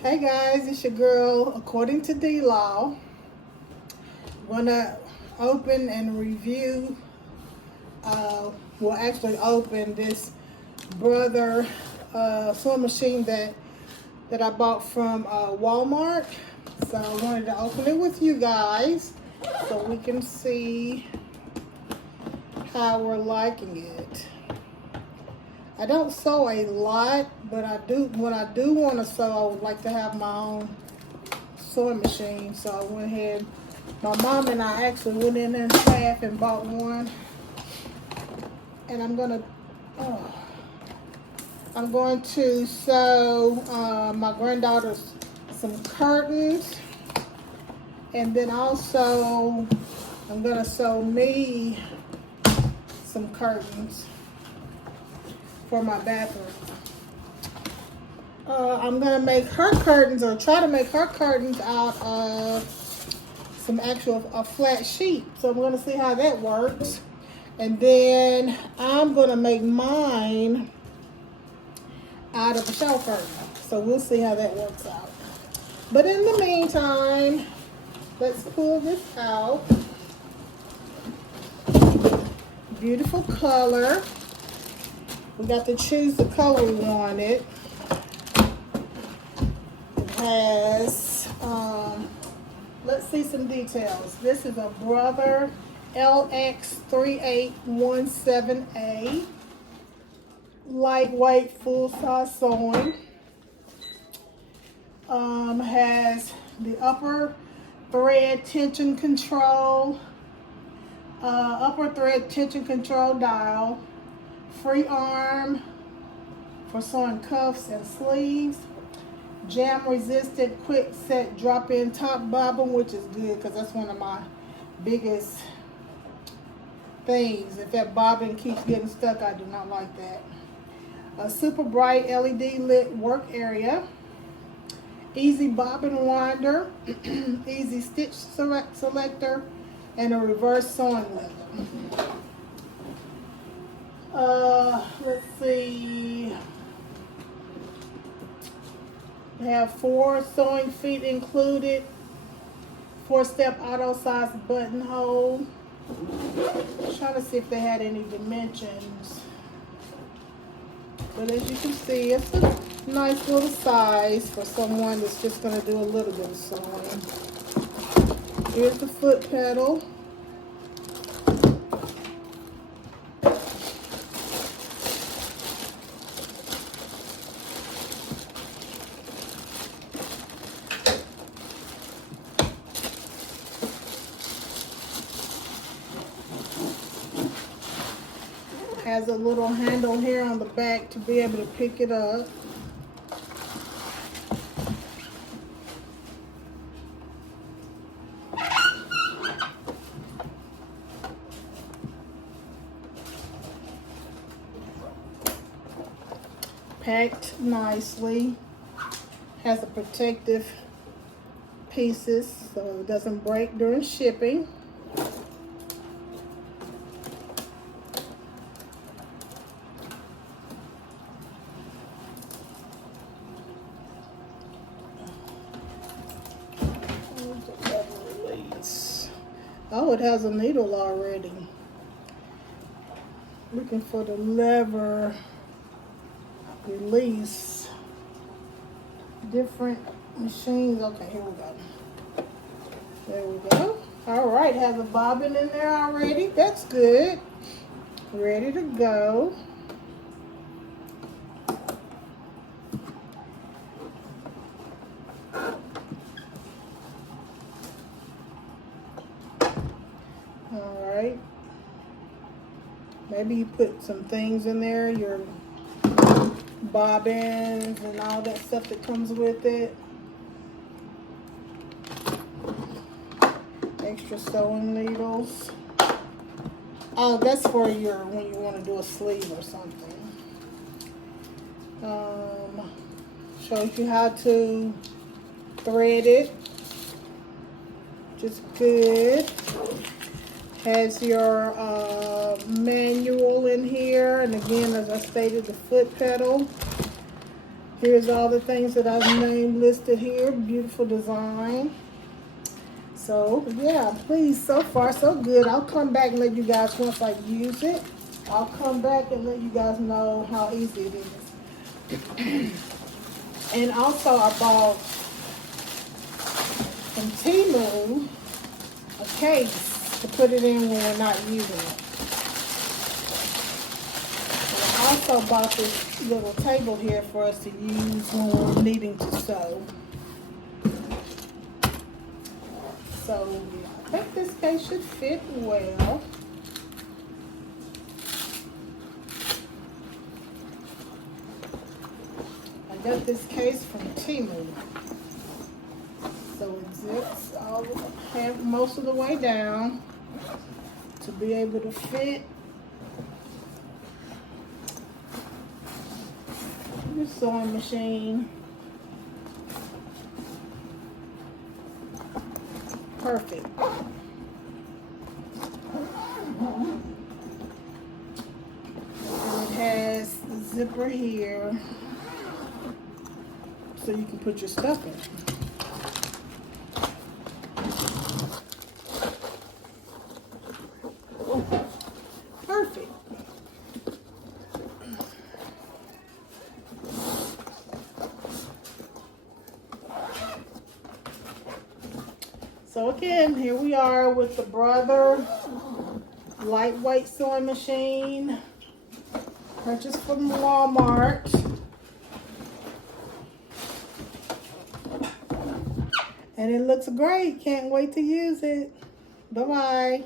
Hey guys, it's your girl, According to D-Law. Gonna open and review, actually open this Brother sewing machine that I bought from Walmart. So I wanted to open it with you guys so we can see how we're liking it. I don't sew a lot, but when I do want to sew, I would like to have my own sewing machine. So I went ahead. My mom and I actually went in and half and bought one. And I'm going to sew my granddaughter's some curtains. And then also I'm going to sew me some curtains for my bathroom. I'm gonna make her curtains, or try to make her curtains out of some a flat sheet. So I'm gonna see how that works. And then I'm gonna make mine out of a shower curtain. So we'll see how that works out. But in the meantime, let's pull this out. Beautiful color. We got to choose the color we wanted. It has, let's see some details. This is a Brother LX3817A. Lightweight, full-size sewing. Has the upper thread tension control, dial. Free arm for sewing cuffs and sleeves. Jam resistant quick set drop in top bobbin, which is good because that's one of my biggest things. If that bobbin keeps getting stuck, I do not like that. A super bright LED lit work area. Easy bobbin winder. Easy stitch selector. And a reverse sewing lever. Let's see. We have 4 sewing feet included. 4-step auto size buttonhole. Trying to see if they had any dimensions. But as you can see, it's a nice little size for someone that's just going to do a little bit of sewing. Here's the foot pedal. Has a little handle here on the back to be able to pick it up. Packed nicely. Has a protective pieces so it doesn't break during shipping. Oh, it has a needle already. Looking for the lever release. Different machines. Okay, here we go. There we go. All right, has a bobbin in there already. That's good. Ready to go. Alright. Maybe you put some things in there, your bobbins and all that stuff that comes with it. Extra sewing needles. Oh, that's for when you want to do a sleeve or something. Shows you how to thread it. Just good. Has your manual in here, and again, as I stated, the foot pedal. Here's all the things that I've named listed here. Beautiful design. So yeah, please, so far so good. I'll come back and let you guys, once I use it, I'll come back and let you guys know how easy it is. And also I bought from Temu a case to put it in when we're not using it. And I also bought this little table here for us to use when we're needing to sew. So yeah, I think this case should fit well. I got this case from Temu. So it zips all most of the way down to be able to fit your sewing machine. Perfect. And it has the zipper here so you can put your stuff in. Perfect. So again, here we are with the Brother lightweight sewing machine, purchased from Walmart. And it looks great. Can't wait to use it. Bye-bye.